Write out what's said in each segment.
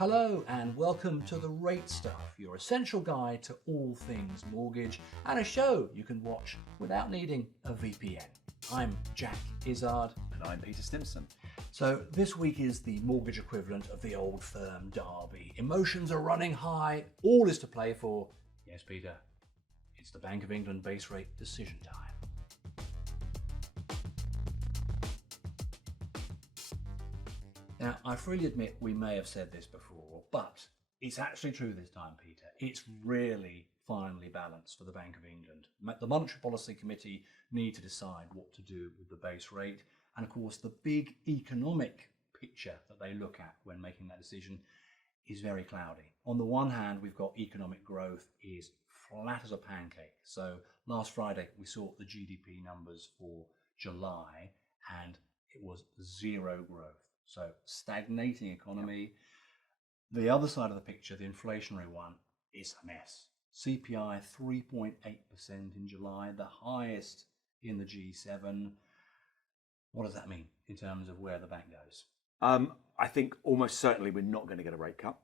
Hello and welcome to The Rate Stuff, your essential guide to all things mortgage and a show you can watch without needing a VPN. I'm Jack Izzard. And I'm Peter Stimson. So this week is the mortgage equivalent of the Old Firm derby. Emotions are running high, all is to play for. Yes, Peter, it's the Bank of England base rate decision time. Now, I freely admit we may have said this before, but it's actually true this time, Peter. It's really finely balanced for the Bank of England. The Monetary Policy Committee need to decide what to do with the base rate. And of course, the big economic picture that they look at when making that decision is very cloudy. On the one hand, we've got economic growth is flat as a pancake. So last Friday, we saw the GDP numbers for July, and it was zero growth. So stagnating economy. The other side of the picture, the inflationary one, is a mess. CPI 3.8% in July, the highest in the G7. What does that mean in terms of where the bank goes? I think almost certainly we're not going to get a rate cut.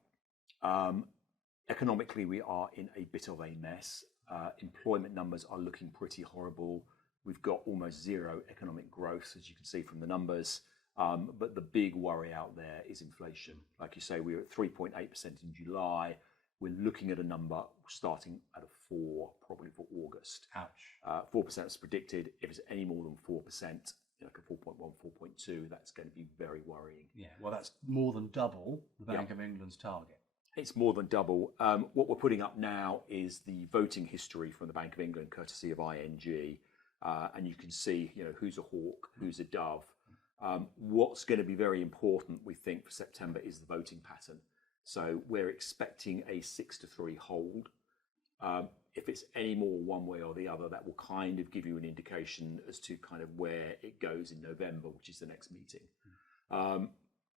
Economically, we are in a bit of a mess. Employment numbers are looking pretty horrible. We've got almost zero economic growth, as you can see from the numbers. But the big worry out there is inflation. Like you say, we were at 3.8% in July. We're looking at a number starting at a 4, probably for August. Ouch. 4% is predicted. If it's any more than 4%, like a 4.1, 4.2, that's going to be very worrying. Yeah, well, that's more than double the Bank of England's target. It's more than double. What we're putting up now is the voting history from the Bank of England, courtesy of ING. And you can see, who's a hawk, who's a dove. What's going to be very important, we think, for September is the voting pattern. So we're expecting a 6-3 hold. If it's any more one way or the other, that will kind of give you an indication as to kind of where it goes in November, which is the next meeting.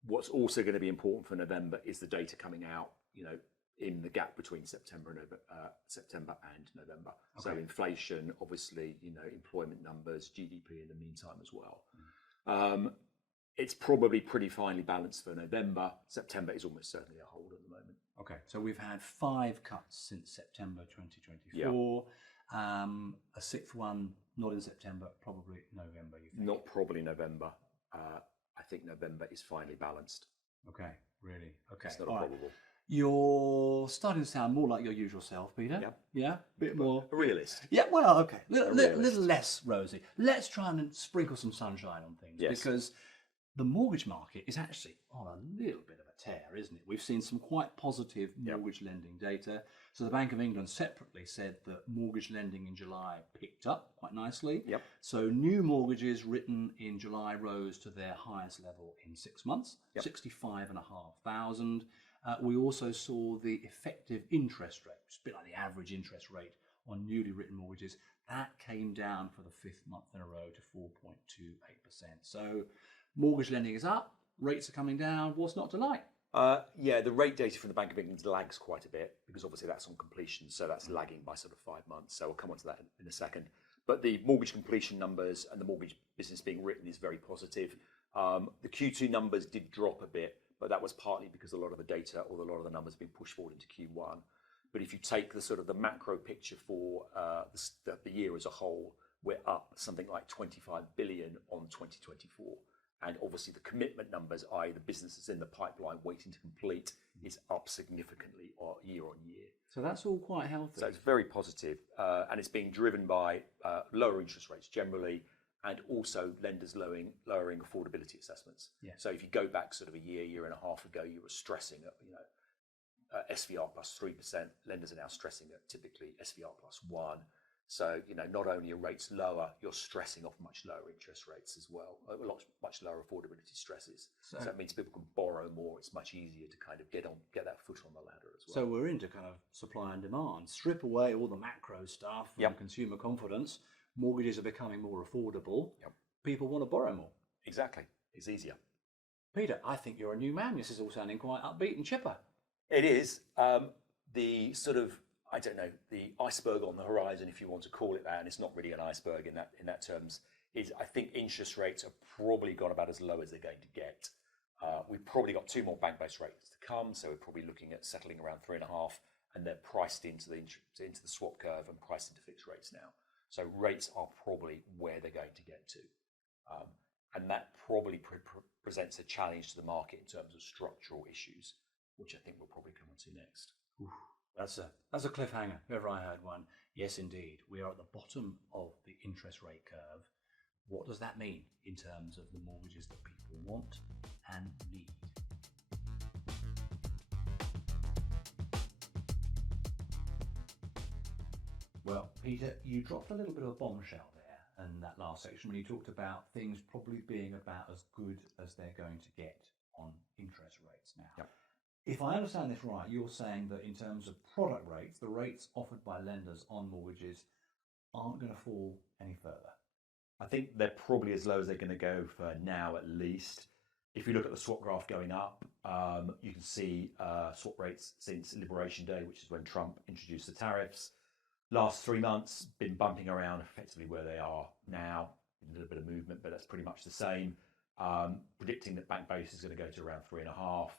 What's also going to be important for November is the data coming out, in the gap between September and November. Okay. So inflation, obviously, employment numbers, GDP in the meantime as well. It's probably pretty finely balanced for November. September is almost certainly a hold at the moment. Okay, so we've had 5 cuts since September 2024. Yeah. A 6th one, not in September, probably November, you think? Not probably November. I think November is finely balanced. Okay, really? Okay. It's not probable. You're starting to sound more like your usual self, Peter. Yeah. Yeah? Bit more. A realist. Yeah, well, okay. Little less rosy. Let's try and sprinkle some sunshine on things. Yes. Because the mortgage market is actually on a little bit of a tear, isn't it? We've seen some quite positive mortgage lending data. So the Bank of England separately said that mortgage lending in July picked up quite nicely. Yep. So new mortgages written in July rose to their highest level in 6 months, 65,500. We also saw the effective interest rate, which is a bit like the average interest rate on newly written mortgages. That came down for the 5th month in a row to 4.28%. So mortgage lending is up, rates are coming down. What's not to like? The rate data from the Bank of England lags quite a bit because obviously that's on completion, so that's lagging by sort of 5 months. So we'll come on to that in a second. But the mortgage completion numbers and the mortgage business being written is very positive. The Q2 numbers did drop a bit, but that was partly because a lot of the data or a lot of the numbers have been pushed forward into Q1. But if you take the sort of the macro picture for the year as a whole, we're up something like 25 billion on 2024. And obviously the commitment numbers, i.e. the businesses in the pipeline waiting to complete, is up significantly year on year. So that's all quite healthy. So it's very positive. And it's being driven by lower interest rates generally, and also lenders lowering affordability assessments. Yeah. So if you go back sort of a year and a half ago, you were stressing at SVR plus 3%. Lenders are now stressing at typically SVR plus 1. So not only are rates lower, you're stressing off much lower interest rates as well, much lower affordability stresses. So that means people can borrow more. It's much easier to kind of get that foot on the ladder as well. So we're into kind of supply and demand. Strip away all the macro stuff from consumer confidence. Mortgages are becoming more affordable. Yep. People want to borrow more. Exactly. It's easier. Peter, I think you're a new man. This is all sounding quite upbeat and chipper. It is. The sort of, I don't know, the iceberg on the horizon, if you want to call it that, and it's not really an iceberg in that terms, is I think interest rates have probably gone about as low as they're going to get. We've probably got 2 more bank-based rates to come, so we're probably looking at settling around 3.5, and they're priced into the swap curve and priced into fixed rates now. So rates are probably where they're going to get to, and that probably presents a challenge to the market in terms of structural issues, which I think we'll probably come on to next. Oof, that's a cliffhanger, if ever I heard one. Yes, indeed, we are at the bottom of the interest rate curve. What does that mean in terms of the mortgages that people want and need? Well, Peter, you dropped a little bit of a bombshell there in that last section when you talked about things probably being about as good as they're going to get on interest rates now. Yep. If I understand this right, you're saying that in terms of product rates, the rates offered by lenders on mortgages aren't going to fall any further. I think they're probably as low as they're going to go for now, at least. If you look at the swap graph going up, you can see swap rates since Liberation Day, which is when Trump introduced the tariffs. Last 3 months, been bumping around effectively where they are now. A little bit of movement, but that's pretty much the same. Predicting that bank base is going to go to around 3.5.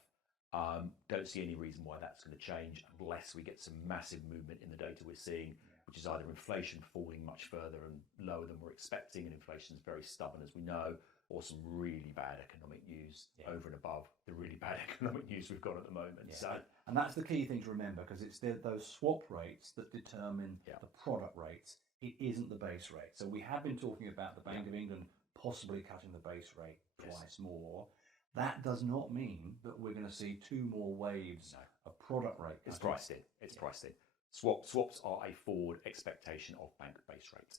Don't see any reason why that's going to change unless we get some massive movement in the data we're seeing, which is either inflation falling much further and lower than we're expecting, and inflation is very stubborn, as we know, or some really bad economic news over and above the really bad economic news we've got at the moment. Yeah. So, and that's the key thing to remember, because it's those swap rates that determine the product rates. It isn't the base rate. So we have been talking about the Bank of England possibly cutting the base rate twice more. That does not mean that we're going to see 2 more waves of product rate. It's priced in. It's priced in. Swaps are a forward expectation of bank base rates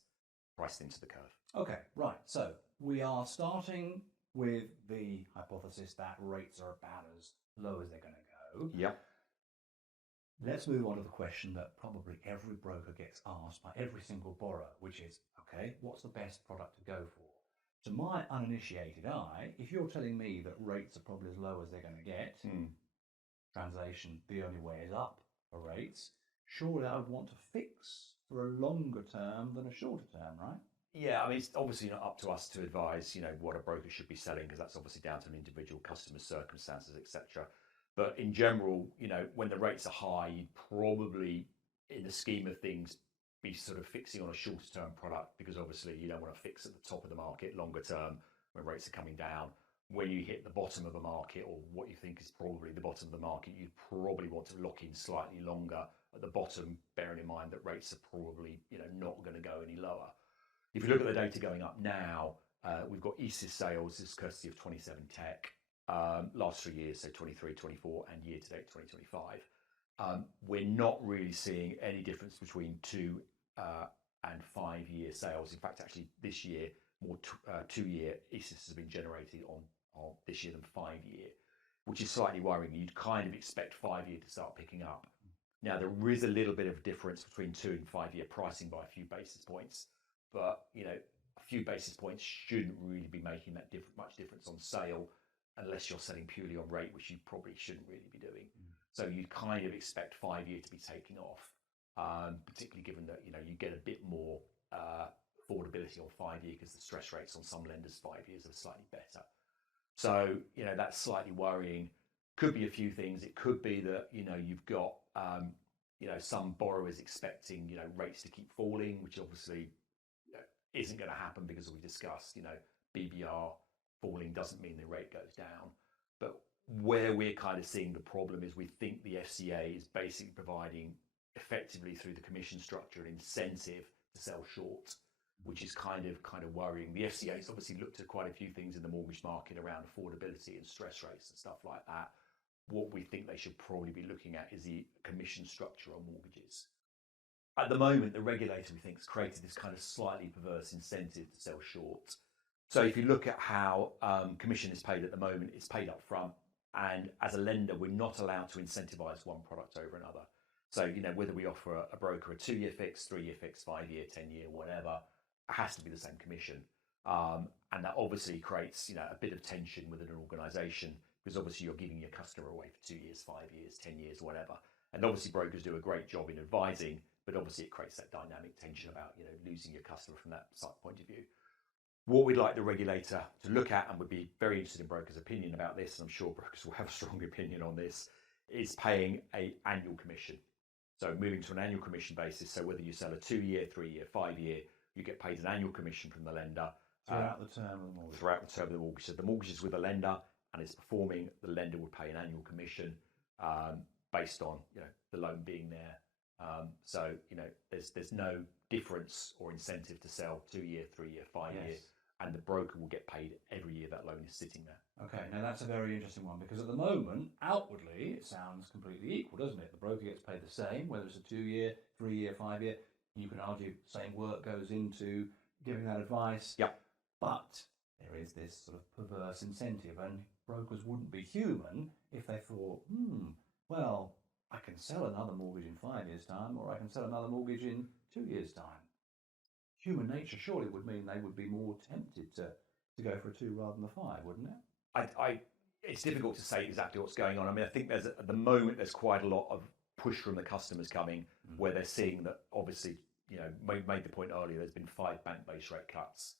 priced into the curve. Okay, right. So we are starting with the hypothesis that rates are about as low as they're going to go. Yep. Let's move on to the question that probably every broker gets asked by every single borrower, which is, okay, what's the best product to go for? To my uninitiated eye, if you're telling me that rates are probably as low as they're going to get, translation, the only way is up for rates, surely I would want to fix for a longer term than a shorter term, right? Yeah, I mean, it's obviously not up to us to advise, what a broker should be selling, because that's obviously down to an individual customer's circumstances, etc. But in general, when the rates are high, you'd probably, in the scheme of things, be sort of fixing on a shorter term product, because obviously you don't want to fix at the top of the market longer term when rates are coming down. When you hit the bottom of the market, or what you think is probably the bottom of the market, you probably want to lock in slightly longer at the bottom, bearing in mind that rates are probably not going to go any lower. If you look at the data going up now, we've got ESIS sales, this is courtesy of 27 Tech, last 3 years, so 23, 24, and year to date 2025. We're not really seeing any difference between 2 and 5 year sales. In fact, actually this year, more 2 year ESIS has been generated on this year than 5 year, which is slightly worrying. You'd kind of expect 5 year to start picking up. Now, there is a little bit of difference between 2 and 5 year pricing by a few basis points, but a few basis points shouldn't really be making that much difference on sale, unless you're selling purely on rate, which you probably shouldn't really be doing. So you kind of expect 5 year to be taking off, particularly given that you get a bit more affordability on 5 year, because the stress rates on some lenders 5 years are slightly better. So that's slightly worrying. Could be a few things. It could be that you've got some borrowers expecting rates to keep falling, which obviously isn't going to happen, because as we discussed, BBR falling doesn't mean the rate goes down. But where we're kind of seeing the problem is we think the FCA is basically providing, effectively through the commission structure, an incentive to sell short, which is kind of worrying. The FCA has obviously looked at quite a few things in the mortgage market around affordability and stress rates and stuff like that. What we think they should probably be looking at is the commission structure on mortgages. At the moment, the regulator, we think, has created this kind of slightly perverse incentive to sell short. So if you look at how commission is paid at the moment, it's paid up front. And as a lender, we're not allowed to incentivize one product over another. So, whether we offer a broker a 2 year fix, 3 year fix, 5 year, 10 year, whatever, it has to be the same commission. And that obviously creates, a bit of tension within an organization, because obviously you're giving your customer away for 2 years, 5 years, 10 years, whatever. And obviously brokers do a great job in advising, but obviously it creates that dynamic tension about, losing your customer from that point of view. What we'd like the regulator to look at, and would be very interested in brokers' opinion about this, and I'm sure brokers will have a strong opinion on this, is paying an annual commission. So moving to an annual commission basis, so whether you sell a 2-year, 3-year, 5-year, you get paid an annual commission from the lender. Throughout the term of the mortgage. Throughout the term of the mortgage. So the mortgage is with the lender and it's performing, the lender would pay an annual commission based on the loan being there. So there's no difference or incentive to sell 2-year, 3-year, 5-year, Yes. and the broker will get paid every year that loan is sitting there. Okay, now that's a very interesting one, because at the moment, outwardly, it sounds completely equal, doesn't it? The broker gets paid the same, whether it's a 2-year, 3-year, 5-year. You can argue the same work goes into giving that advice. Yep. But there is this sort of perverse incentive, and brokers wouldn't be human if they thought, well, I can sell another mortgage in 5 years' time, or I can sell another mortgage in 2 years' time. Human nature surely would mean they would be more tempted to go for a 2 rather than a 5, wouldn't it? It's difficult to say exactly what's going on. I mean, I think at the moment there's quite a lot of push from the customers coming, where they're seeing that, obviously, made the point earlier, there's been 5 bank base rate cuts,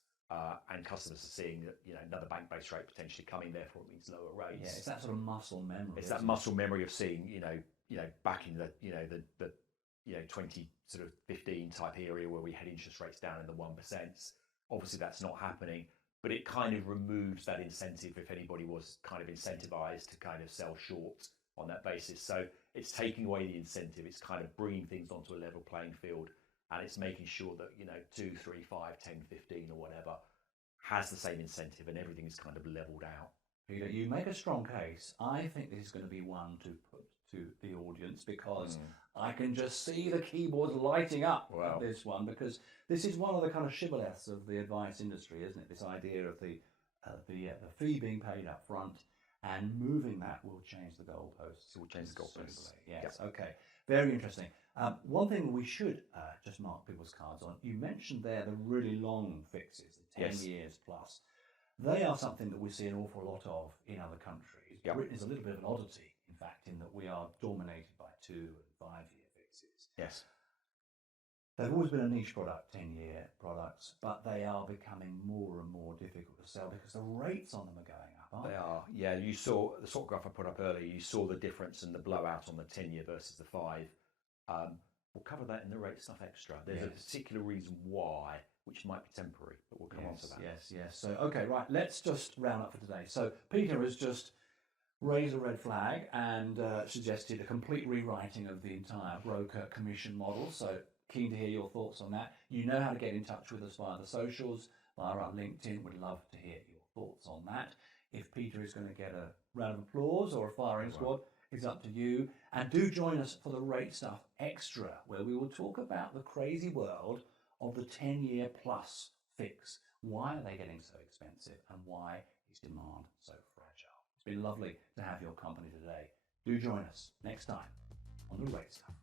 and customers are seeing that another bank base rate potentially coming, therefore it means lower rates. Yeah, it's that sort of muscle memory. It's that muscle memory of seeing back in the 2015 type area where we had interest rates down in the 1%. Obviously that's not happening, but it kind of removes that incentive if anybody was kind of incentivized to kind of sell short on that basis. So it's taking away the incentive. It's kind of bringing things onto a level playing field, and it's making sure that 2, 3, 5, 10, 15 or whatever has the same incentive, and everything is kind of leveled out. Peter, you make a strong case. I think this is going to be one to put to the audience, because I can just see the keyboards lighting up at this one, because this is one of the kind of shibboleths of the advice industry, isn't it? This idea of the fee being paid up front, and moving that will change the goalposts. It will change the goalposts. Yes, okay. Very interesting. One thing we should just mark people's cards on, you mentioned there the really long fixes, the 10 years plus. They are something that we see an awful lot of in other countries. Yep. Britain is a little bit of an oddity, in fact, in that we are dominated by 2 and 5-year fixes. Yes. They've always been a niche product, 10-year products, but they are becoming more and more difficult to sell because the rates on them are going up, aren't they? They are. Yeah, you saw the sort of graph I put up earlier, you saw the difference in the blowout on the 10-year versus the 5. We'll cover that in the rate stuff extra. There's a particular reason why, which might be temporary, but we'll come on to that. Yes. So, okay, right, let's just round up for today. So Peter has just raised a red flag and suggested a complete rewriting of the entire broker commission model. So keen to hear your thoughts on that. You know how to get in touch with us via the socials, via our LinkedIn. We'd love to hear your thoughts on that. If Peter is going to get a round of applause or a firing squad, it's up to you. And do join us for the Rate Stuff Extra, where we will talk about the crazy world of the 10-year plus fix. Why are they getting so expensive, and why is demand so fragile? It's been lovely to have your company today. Do join us next time on the Rate Stuff.